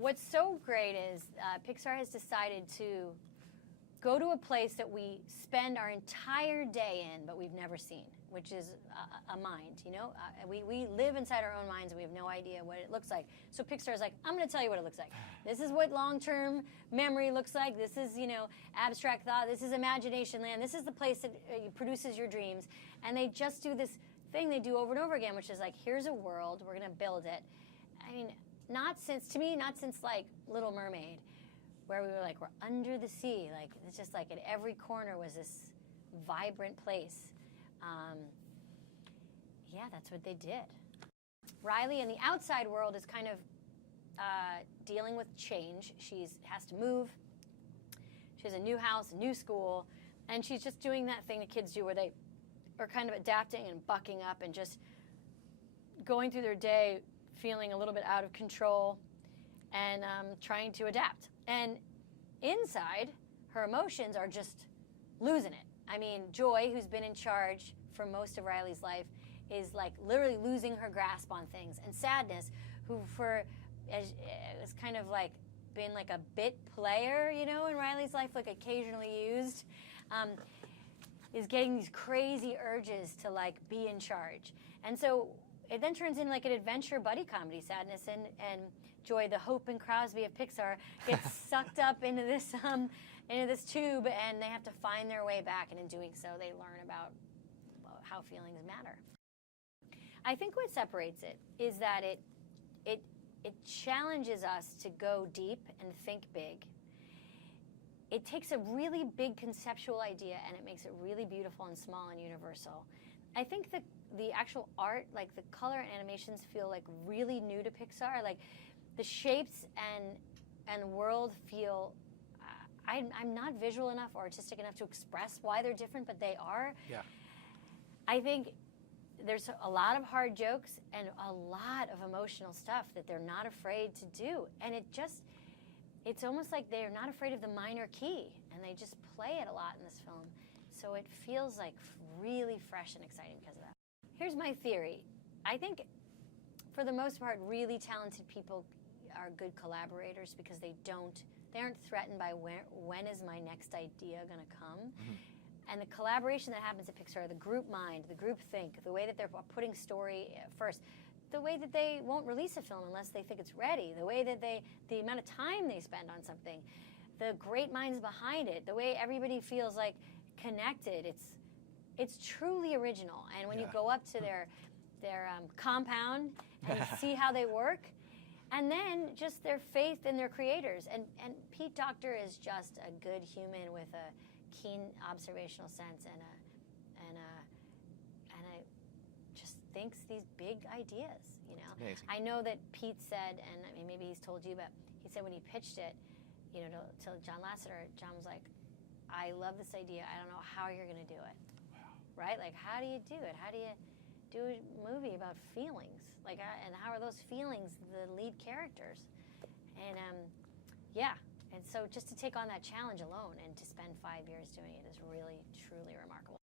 What's so great is Pixar has decided to go to a place that we spend our entire day in, but we've never seen, which is a mind, you know? We live inside our own minds and we have no idea what it looks like. So Pixar's like, I'm gonna tell you what it looks like. This is what long-term memory looks like. This is, you know, abstract thought. This is imagination land. This is the place that produces your dreams. And they just do this thing they do over and over again, which is like, here's a world, we're gonna build it. I mean, not since like Little Mermaid, where we were like, we're under the sea. Like, it's just like at every corner was this vibrant place. Yeah, that's what they did. Riley in the outside world is kind of dealing with change. She has to move. She has a new house, a new school, and she's just doing that thing that kids do where they are kind of adapting and bucking up and just going through their day feeling a little bit out of control and trying to adapt. And inside, her emotions are just losing it. I mean, Joy, who's been in charge for most of Riley's life, is like literally losing her grasp on things. And Sadness, who is kind of like been like a bit player, you know, in Riley's life, like occasionally used, is getting these crazy urges to like be in charge. And so it then turns into like an adventure buddy comedy. Sadness and Joy, the Hope and Crosby of Pixar, gets sucked up into this tube, and they have to find their way back. And in doing so, they learn about how feelings matter. I think what separates it is that it challenges us to go deep and think big. It takes a really big conceptual idea and it makes it really beautiful and small and universal. I think the actual art, like the color and animations, feel like really new to Pixar. Like the shapes and world feel. I'm not visual enough or artistic enough to express why they're different, but they are. Yeah. I think there's a lot of hard jokes and a lot of emotional stuff that they're not afraid to do, and it's almost like they're not afraid of the minor key, and they just play it a lot in this film. So it feels like really fresh and exciting because of that. Here's my theory. I think, for the most part, really talented people are good collaborators because they aren't threatened by when is my next idea going to come. Mm-hmm. And the collaboration that happens at Pixar, the group mind, the group think, the way that they're putting story first, the way that they won't release a film unless they think it's ready, the way that the amount of time they spend on something, the great minds behind it, the way everybody feels like connected, it's truly original. And when you go up to their compound and you see how they work, and then just their faith in their creators. And Pete Docter is just a good human with a keen observational sense and just thinks these big ideas, you know. Amazing. I know that Pete said, and I mean maybe he's told you, but he said when he pitched it, you know, to John Lasseter, John was like, I love this idea. I don't know how you're going to do it. Wow. Right? Like, how do you do it? How do you do a movie about feelings? Like, and how are those feelings the lead characters? And yeah, and so just to take on that challenge alone and to spend 5 years doing it is really, truly remarkable.